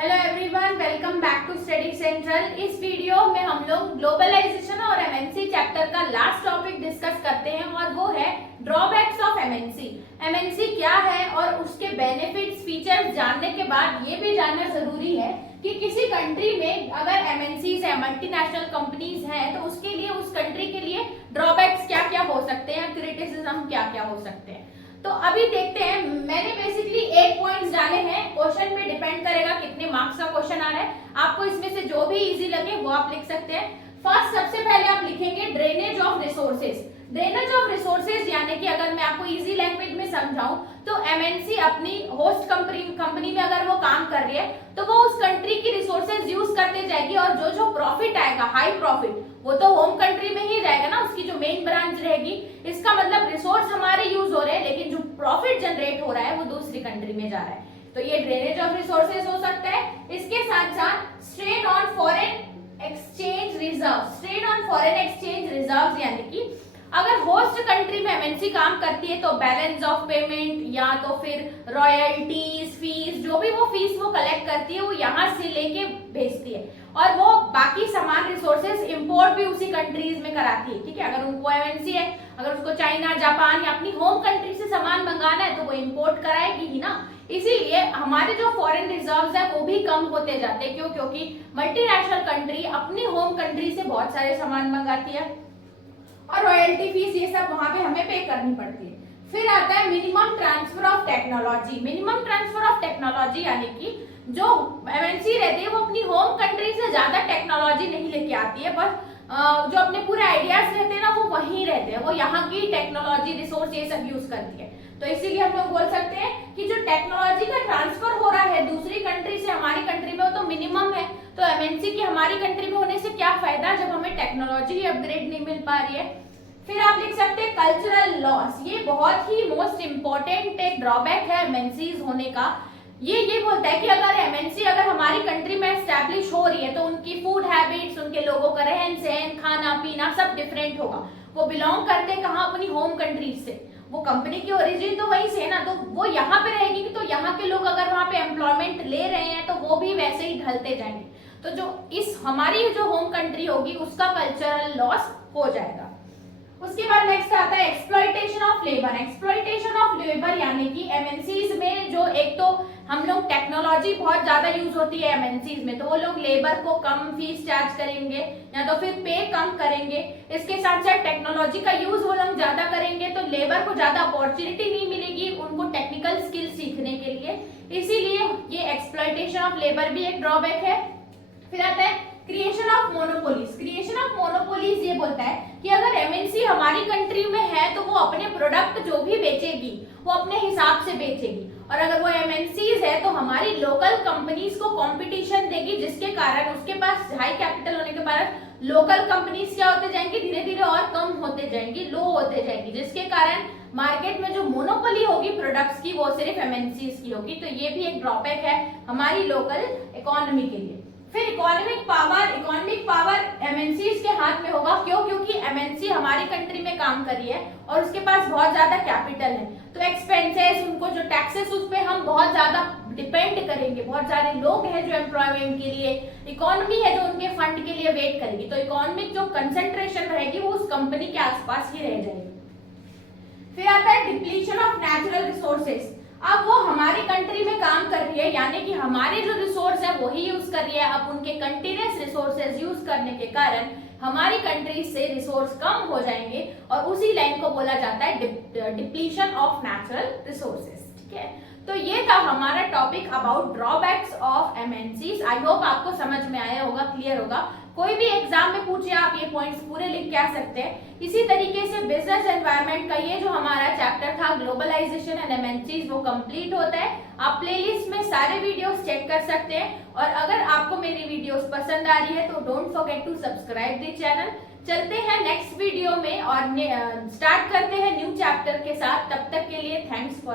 Hello everyone, welcome back to study central. इस video में हम लोग ग्लोबलाइजेशन और एमएनसी चैप्टर का लास्ट टॉपिक डिस्कस करते हैं और वो है ड्रॉबैक्स ऑफ एमएनसी। एमएनसी क्या है और उसके बेनिफिट्स फीचर्स जानने के बाद ये भी जानना जरूरी है कि किसी कंट्री में अगर एमएनसीज है, मल्टीनेशनल कंपनीज हैं, तो उसके लिए उस कंट्री के लिए ड्रॉबैक्स क्या क्या हो सकते हैं, क्रिटिसिज्म क्या क्या हो सकते हैं। तो अभी देखते हैं। मैंने बेसिकली 8 पॉइंट्स डाले हैं। क्वेश्चन पे डिपेंड करेगा कितने मार्क्स का क्वेश्चन आ रहा है। आपको इसमें से जो भी इजी लगे वो आप लिख सकते हैं। फर्स्ट, सबसे पहले आप लिखेंगे drainage of resources. Drainage of resources यानी कि अगर मैं आपको इजी लैंग्वेज में समझाऊं तो एमएनसी अपनी होस्ट कंपनी में अगर वो काम कर रही है तो वो उस कंट्री की रिसोर्सेज यूज करते जाएगी और जो जो प्रॉफिट आएगा, हाई प्रॉफिट, वो तो होम कंट्री में ही जाएगा ना, उसकी जो मेन ब्रांच रहेगी। इसका मतलब रिसोर्स हमारे यूज हो रहे हैं लेकिन जो प्रॉफिट जनरेट हो रहा है वो दूसरी कंट्री में जा रहा है। तो ये ड्रेनेज ऑफ रिसोर्सेज हो सकता है। इसके साथ साथ strain on foreign exchange reserve. Strain on foreign exchange reserve यानी कि अगर होस्ट कंट्री में एमएनसी काम करती है तो बैलेंस ऑफ पेमेंट या तो फिर रॉयल्टीज, फीस, जो भी वो फीस वो कलेक्ट करती है वो यहाँ से लेके भेजती है और वो बाकी सामान रिसोर्सेज इंपोर्ट भी उसी कंट्रीज में कराती है। ठीक है, अगर उनको एमएनसी है, अगर उसको चाइना, जापान या अपनी होम कंट्री से सामान मंगाना है तो वो इंपोर्ट कराएगी ही ना। इसीलिए हमारे जो फॉरेन रिजर्व्स है वो भी कम होते जाते हैं। क्यों? क्योंकि मल्टीनेशनल कंट्री अपनी होम कंट्री से बहुत सारे सामान मंगाती है और रॉयल्टी फीस ये सब वहां पे हमें पे करनी पड़ती है। फिर आता है minimum transfer of technology. Minimum transfer of technology यानी कि जो एमएनसी रहती है वो अपनी होम कंट्री से ज्यादा टेक्नोलॉजी नहीं लेके आती है, बस जो अपने पूरे आइडियाज रहते हैं ना वो वहीं रहते हैं, वो यहाँ की टेक्नोलॉजी, रिसोर्स ये सब यूज करती है। तो इसीलिए हम लोग बोल सकते हैं कि जो टेक्नोलॉजी का ट्रांसफर हो रहा है दूसरी कंट्री से हमारी कंट्री में वो तो मिनिमम है। तो एमएनसी की हमारी कंट्री में होने से क्या फायदा जब हमें टेक्नोलॉजी ही अपग्रेड नहीं मिल पा रही है। फिर आप लिख सकते हैं कल्चरल लॉस। ये बहुत ही मोस्ट इंपॉर्टेंट एक ड्रॉबैक है एमएनसीज होने का। ये बोलता है कि अगर एमएनसी अगर हमारी कंट्री में एस्टैब्लिश हो रही है तो उनकी फूड हैबिट्स, उनके लोगों का रहन सहन, खाना पीना सब डिफरेंट होगा। वो बिलोंग करते हैं कहाँ? अपनी होम कंट्री से। वो कंपनी की ओरिजिन तो वहीं से है ना, तो वो यहाँ पे रहेगी तो यहाँ के लोग अगर वहां पे एम्प्लॉयमेंट ले रहे हैं तो वो भी वैसे ही ढलते जाएंगे। तो जो इस हमारी जो होम कंट्री होगी उसका कल्चरल लॉस हो जाएगा। उसके बाद नेक्स्ट आता है exploitation of labour. Exploitation of labour यानी कि एमएनसीज में जो एक तो हम लोग टेक्नोलॉजी बहुत ज्यादा यूज होती है एमएनसीज में, तो वो लोग लेबर को कम फीस चार्ज करेंगे या तो फिर पे कम करेंगे। इसके साथ साथ टेक्नोलॉजी का यूज वो लोग ज्यादा करेंगे तो लेबर को ज्यादा अपॉर्चुनिटी नहीं मिलेगी उनको टेक्निकल स्किल सीखने के लिए। इसीलिए ये एक्सप्लॉइटेशन ऑफ लेबर भी एक ड्रॉबैक है। फिर आता है creation of monopolies. Creation of monopolies ये बोलता है कि अगर एमएनसी हमारी कंट्री में है तो वो अपने प्रोडक्ट जो भी बेचेगी वो अपने हिसाब से बेचेगी और अगर वो एमएनसीज है तो हमारी लोकल कंपनीज को कंपटीशन देगी, जिसके कारण उसके पास हाई कैपिटल होने के कारण लोकल कंपनीज क्या होते जाएंगी, धीरे धीरे और कम होते जाएंगी, लो होते जाएंगी, जिसके कारण मार्केट में जो मोनोपोली होगी प्रोडक्ट्स की वो सिर्फ एमएनसीज की होगी। तो ये भी एक ड्रॉबैक है हमारी लोकल इकोनॉमी के लिए। फिर इकोनॉमिक पावर एमएनसीज के हाथ में होगा। क्यों? क्योंकि एमएनसी हमारी कंट्री में काम कर रही है और उसके पास बहुत ज्यादा कैपिटल है, तो एक्सपेंसेस, उनको जो टैक्सेस उस पर हम बहुत ज्यादा डिपेंड करेंगे। बहुत सारे लोग हैं जो एम्प्लॉयमेंट के लिए, इकोनॉमी है जो उनके फंड के लिए वेट करेगी, तो इकोनॉमिक जो कंसंट्रेशन रहेगी वो उस कंपनी के आसपास ही रह जाएगी। फिर आता है डिप्लीशन ऑफ नेचुरल रिसोर्सेज। अब वो हमारी कंट्री में काम कर रही है यानी कि हमारे जो रिसोर्स है वही यूज कर रही है। अब उनके कंटिन्यूअस रिसोर्सेज यूज करने के कारण हमारी कंट्री से रिसोर्स कम हो जाएंगे और उसी लाइन को बोला जाता है डिप्लीशन ऑफ नेचुरल रिसोर्सेज। ठीक है, तो ये था हमारा topic about drawbacks of MNCs. I hope आपको समझ में आया होगा, क्लियर होगा। कोई भी एग्जाम में पूछे आप ये पॉइंट्स पूरे लिख के आ सकते हैं। इसी तरीके से बिजनेस एनवायरनमेंट का ये जो हमारा चैप्टर था ग्लोबलाइजेशन एंड एमएनसीज वो कंप्लीट होता है। आप प्लेलिस्ट में सारे वीडियोस चेक कर सकते हैं और अगर आपको मेरी वीडियोस पसंद आ रही है तो don't forget to subscribe the channel. चलते हैं नेक्स्ट वीडियो में और स्टार्ट करते हैं न्यू चैप्टर के साथ। तब तक के लिए थैंक्स फॉर